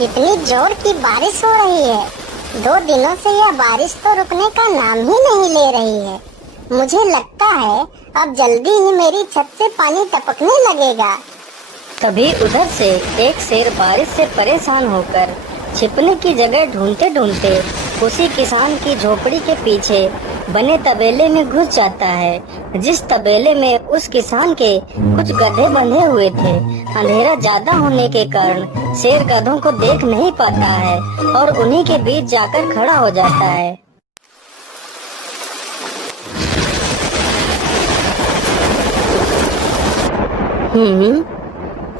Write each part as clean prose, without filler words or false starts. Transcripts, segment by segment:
कितनी जोर की बारिश हो रही है। 2 दिनों से यह बारिश तो रुकने का नाम ही नहीं ले रही है। मुझे लगता है अब जल्दी ही मेरी छत से पानी टपकने लगेगा। तभी उधर से एक शेर बारिश से परेशान होकर छिपने की जगह ढूंढते ढूंढते उसी किसान की झोपड़ी के पीछे बने तबेले में घुस जाता है, जिस तबेले में उस किसान के कुछ गधे बंधे हुए थे। अंधेरा ज्यादा होने के कारण शेर गधों को देख नहीं पाता है और उन्हीं के बीच जाकर खड़ा हो जाता है।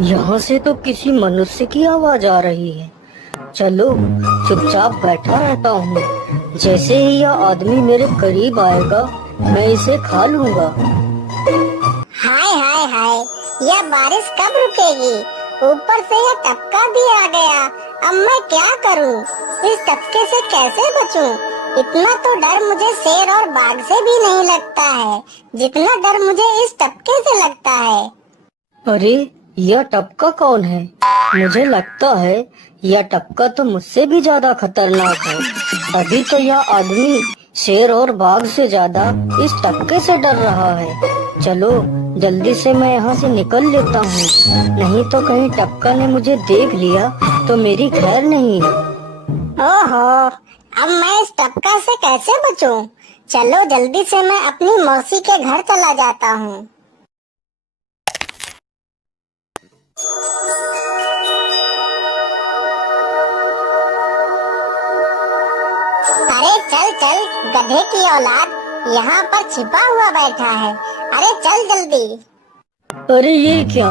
यहाँ से तो किसी मनुष्य की आवाज आ रही है। चलो चुपचाप बैठा रहता हूँ, जैसे ही यह आदमी मेरे करीब आएगा मैं इसे खा लूँगा। हाय हाय हाय, यह बारिश कब रुकेगी? ऊपर से यह टपका भी आ गया। अब मैं क्या करूँ? इस टपके से कैसे बचूं? इतना तो डर मुझे शेर और बाघ से भी नहीं लगता है, जितना डर मुझे इस टपके से लगता है। अरे यह टपका कौन है? मुझे लगता है यह टपका तो मुझसे भी ज्यादा खतरनाक है। अभी तो यह आदमी शेर और बाघ से ज्यादा इस टपके से डर रहा है। चलो जल्दी से मैं यहाँ से निकल लेता हूँ, नहीं तो कहीं टपका ने मुझे देख लिया तो मेरी खैर नहीं। ओहो, अब मैं इस टपका से कैसे बचूं? चलो जल्दी से मैं अपनी मौसी के घर चला जाता हूँ। अरे चल चल गधे की औलाद, यहाँ पर छिपा हुआ बैठा है। अरे चल जल्दी। अरे ये क्या,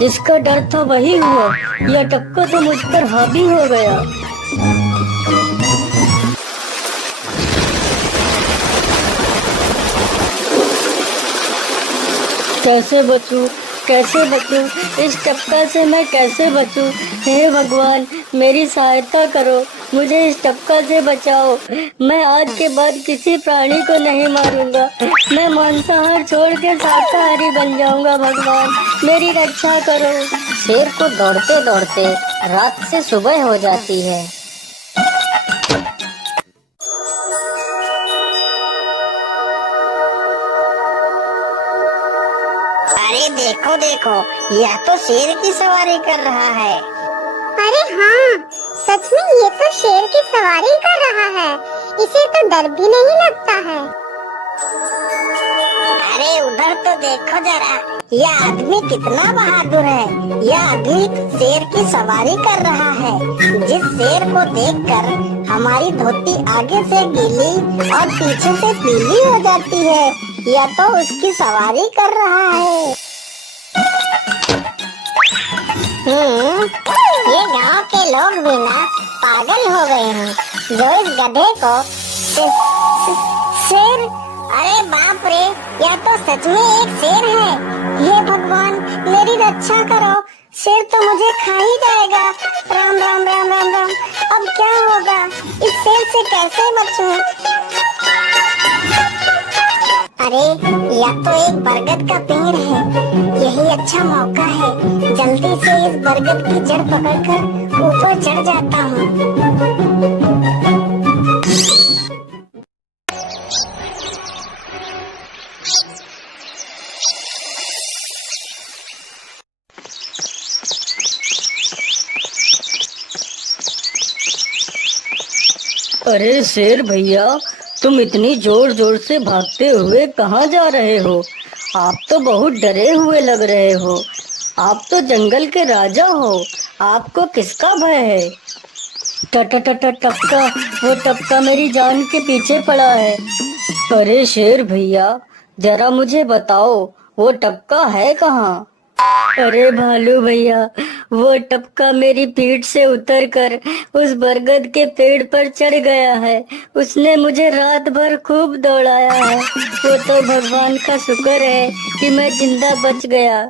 जिसका डर था वही हुआ। यह टपका तो मुझ पर हावी हो गया। कैसे बचूं? कैसे बचूं? इस टपका से मैं कैसे बचूं? हे भगवान मेरी सहायता करो, मुझे इस टपका से बचाओ। मैं आज के बाद किसी प्राणी को नहीं मारूंगा, मैं मांसाहार छोड़ के शाकाहारी बन जाऊंगा। भगवान मेरी रक्षा करो। शेर को दौड़ते दौड़ते रात से सुबह हो जाती है। अरे देखो देखो, यह तो शेर की सवारी कर रहा है। अरे हाँ, सच में ये तो शेर की सवारी कर रहा है। इसे तो डर भी नहीं लगता है। अरे उधर तो देखो जरा, यह आदमी कितना बहादुर है। यह आदमी शेर की सवारी कर रहा है। जिस शेर को देखकर हमारी धोती आगे से गीली और पीछे से पीली हो जाती है, यह तो उसकी सवारी कर रहा है। ये गांव के लोग भी ना पागल हो गए हैं, जो इस गधे को शेर। अरे बाप रे, यह तो सच में एक शेर है। हे भगवान मेरी रक्षा करो, शेर तो मुझे खा ही जाएगा। राम राम राम राम राम, अब क्या होगा? इस शेर से कैसे बचूं? अरे यह तो एक बरगद का पेड़ है, यही अच्छा मौका है। जल्दी से इस बरगद की जड़ पकड़कर ऊपर चढ़ जाता हूँ। अरे शेर भैया, तुम इतनी जोर जोर से भागते हुए कहाँ जा रहे हो? आप तो बहुत डरे हुए लग रहे हो। आप तो जंगल के राजा हो, आपको किसका भय है? टपका, वो टपका मेरी जान के पीछे पड़ा है। अरे शेर भैया, जरा मुझे बताओ वो टपका है कहाँ? अरे भालू भैया, वो टपका मेरी पीठ से उतरकर उस बरगद के पेड़ पर चढ़ गया है। उसने मुझे रात भर खूब दौड़ाया है। वो तो भगवान का शुक्र है कि मैं जिंदा बच गया।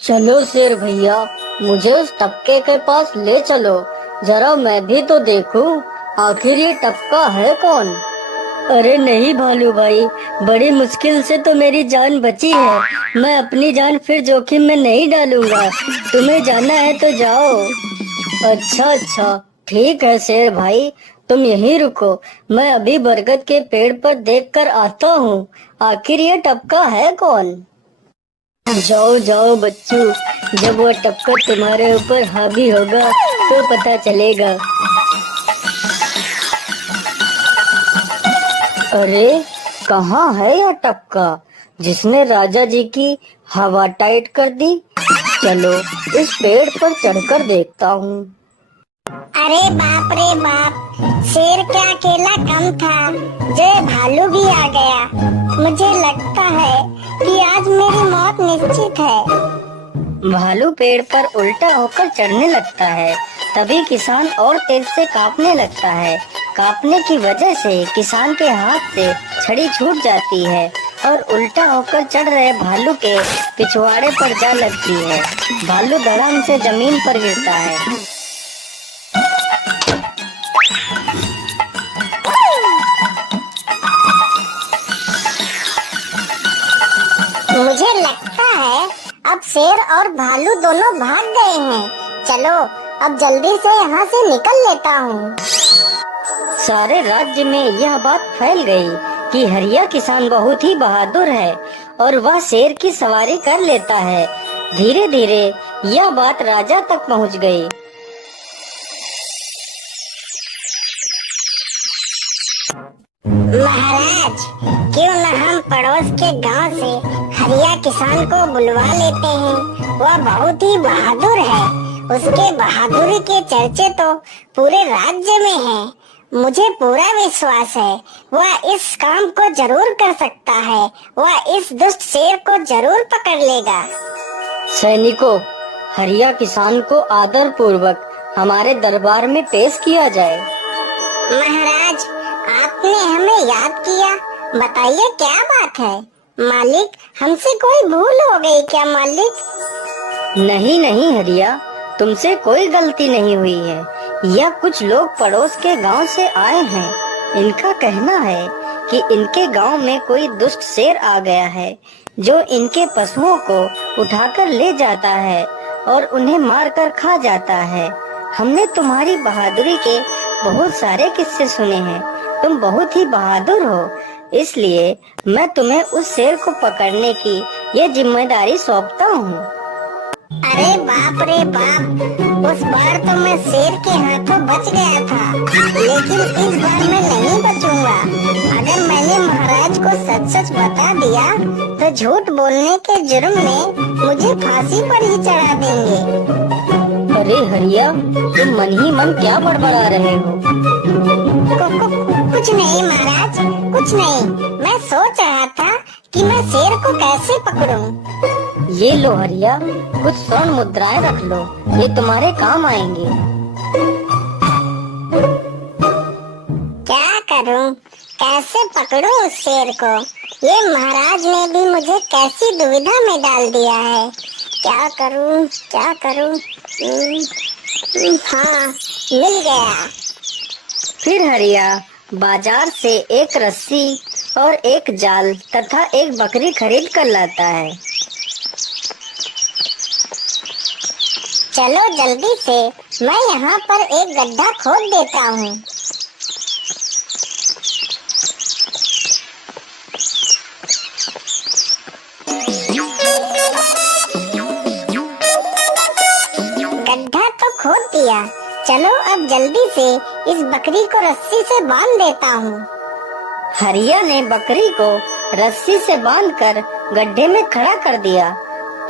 चलो शेर भैया, मुझे उस टपके के पास ले चलो, जरा मैं भी तो देखूं आखिर ये टपका है कौन। अरे नहीं भालू भाई, बड़ी मुश्किल से तो मेरी जान बची है। मैं अपनी जान फिर जोखिम में नहीं डालूंगा। तुम्हें जाना है तो जाओ। अच्छा अच्छा, ठीक है शेर भाई, तुम यहीं रुको। मैं अभी बरगद के पेड़ पर देख कर आता हूँ। आखिर ये टपका है कौन? जाओ जाओ बच्चों, जब वो टपका तुम्हारे ऊपर हावी होगा तो पता चलेगा। अरे कहाँ है यह टपका जिसने राजा जी की हवा टाइट कर दी? चलो इस पेड़ पर चढ़कर देखता हूँ। अरे बाप रे बाप, शेर क्या अकेला कम था, जो ये भालू भी आ गया। मुझे लगता है कि आज मेरी मौत निश्चित है। भालू पेड़ पर उल्टा होकर चढ़ने लगता है। तभी किसान और तेज से कांपने लगता है। कांपने की वजह से किसान के हाथ से छड़ी छूट जाती है और उल्टा होकर चढ़ रहे भालू के पिछवाड़े पर जा लगती है। भालू धड़ाम से जमीन पर गिरता है। मुझे लगता है अब शेर और भालू दोनों भाग गए हैं। चलो अब जल्दी से यहाँ से निकल लेता हूँ। सारे राज्य में यह बात फैल गई कि हरिया किसान बहुत ही बहादुर है और वह शेर की सवारी कर लेता है। धीरे धीरे यह बात राजा तक पहुँच गई। महाराज, क्यों न हम पड़ोस के गांव से हरिया किसान को बुलवा लेते हैं। वह बहुत ही बहादुर है। उसके बहादुरी के चर्चे तो पूरे राज्य में हैं। मुझे पूरा विश्वास है वह इस काम को जरूर कर सकता है। वह इस दुष्ट शेर को जरूर पकड़ लेगा। सैनिकों, हरिया किसान को आदर पूर्वक हमारे दरबार में पेश किया जाए। महाराज, आपने हमें याद किया। बताइए क्या बात है। मालिक, हमसे कोई भूल हो गई क्या मालिक? नहीं नहीं हरिया, तुमसे कोई गलती नहीं हुई है। यह कुछ लोग पड़ोस के गांव से आए हैं। इनका कहना है कि इनके गांव में कोई दुष्ट शेर आ गया है जो इनके पशुओं को उठाकर ले जाता है और उन्हें मारकर खा जाता है। हमने तुम्हारी बहादुरी के बहुत सारे किस्से सुने हैं। तुम बहुत ही बहादुर हो, इसलिए मैं तुम्हें उस शेर को पकड़ने की ये जिम्मेदारी सौंपता हूँ। अरे बाप रे बाप, उस बार तो मैं शेर के हाथों बच गया था, लेकिन इस बार मैं नहीं बचूंगा। अगर मैंने महाराज को सच सच बता दिया तो झूठ बोलने के जुर्म में मुझे फांसी पर ही चढ़ा देंगे। अरे हरिया, तुम मन ही मन क्या बड़बड़ा रहे हो? कुछ नहीं महाराज, कुछ नहीं। मैं सोच रहा था कि मैं शेर को कैसे पकड़ूं। ये लो हरिया, कुछ स्वर्ण मुद्राएं रख लो, ये तुम्हारे काम आएंगे। क्या करूं, कैसे पकड़ूं उस शेर को? ये महाराज ने भी मुझे कैसी दुविधा में डाल दिया है। क्या करूं, क्या करूं? हाँ, मिल गया। फिर हरिया बाजार से एक रस्सी और एक जाल तथा एक बकरी खरीद कर लाता है। चलो जल्दी से, मैं यहाँ पर एक गड्ढा खोद देता हूँ। गड्ढा तो खोद दिया। चलो अब जल्दी से इस बकरी को रस्सी से बांध देता हूँ। हरिया ने बकरी को रस्सी से बांधकर गड्ढे में खड़ा कर दिया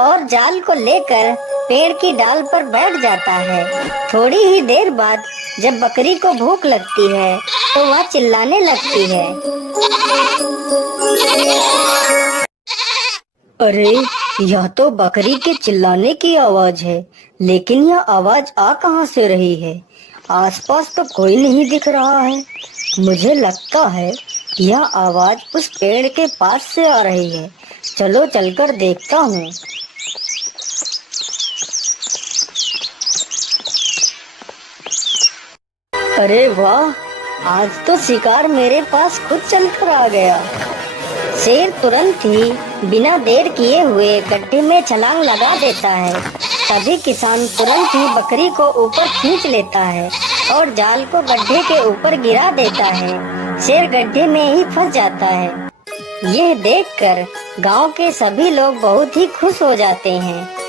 और जाल को लेकर पेड़ की डाल पर बैठ जाता है। थोड़ी ही देर बाद जब बकरी को भूख लगती है तो वह चिल्लाने लगती है। अरे, यह तो बकरी के चिल्लाने की आवाज है, लेकिन यह आवाज आ कहां से रही है? आसपास तो कोई नहीं दिख रहा है। मुझे लगता है यह आवाज उस पेड़ के पास से आ रही है। चलो चलकर देखता हूँ। अरे वाह, आज तो शिकार मेरे पास खुद चलकर आ गया। शेर तुरंत ही बिना देर किए हुए गड्ढे में छलांग लगा देता है। तभी किसान तुरंत ही बकरी को ऊपर खींच लेता है और जाल को गड्ढे के ऊपर गिरा देता है। शेर गड्ढे में ही फंस जाता है। यह देखकर गांव के सभी लोग बहुत ही खुश हो जाते हैं।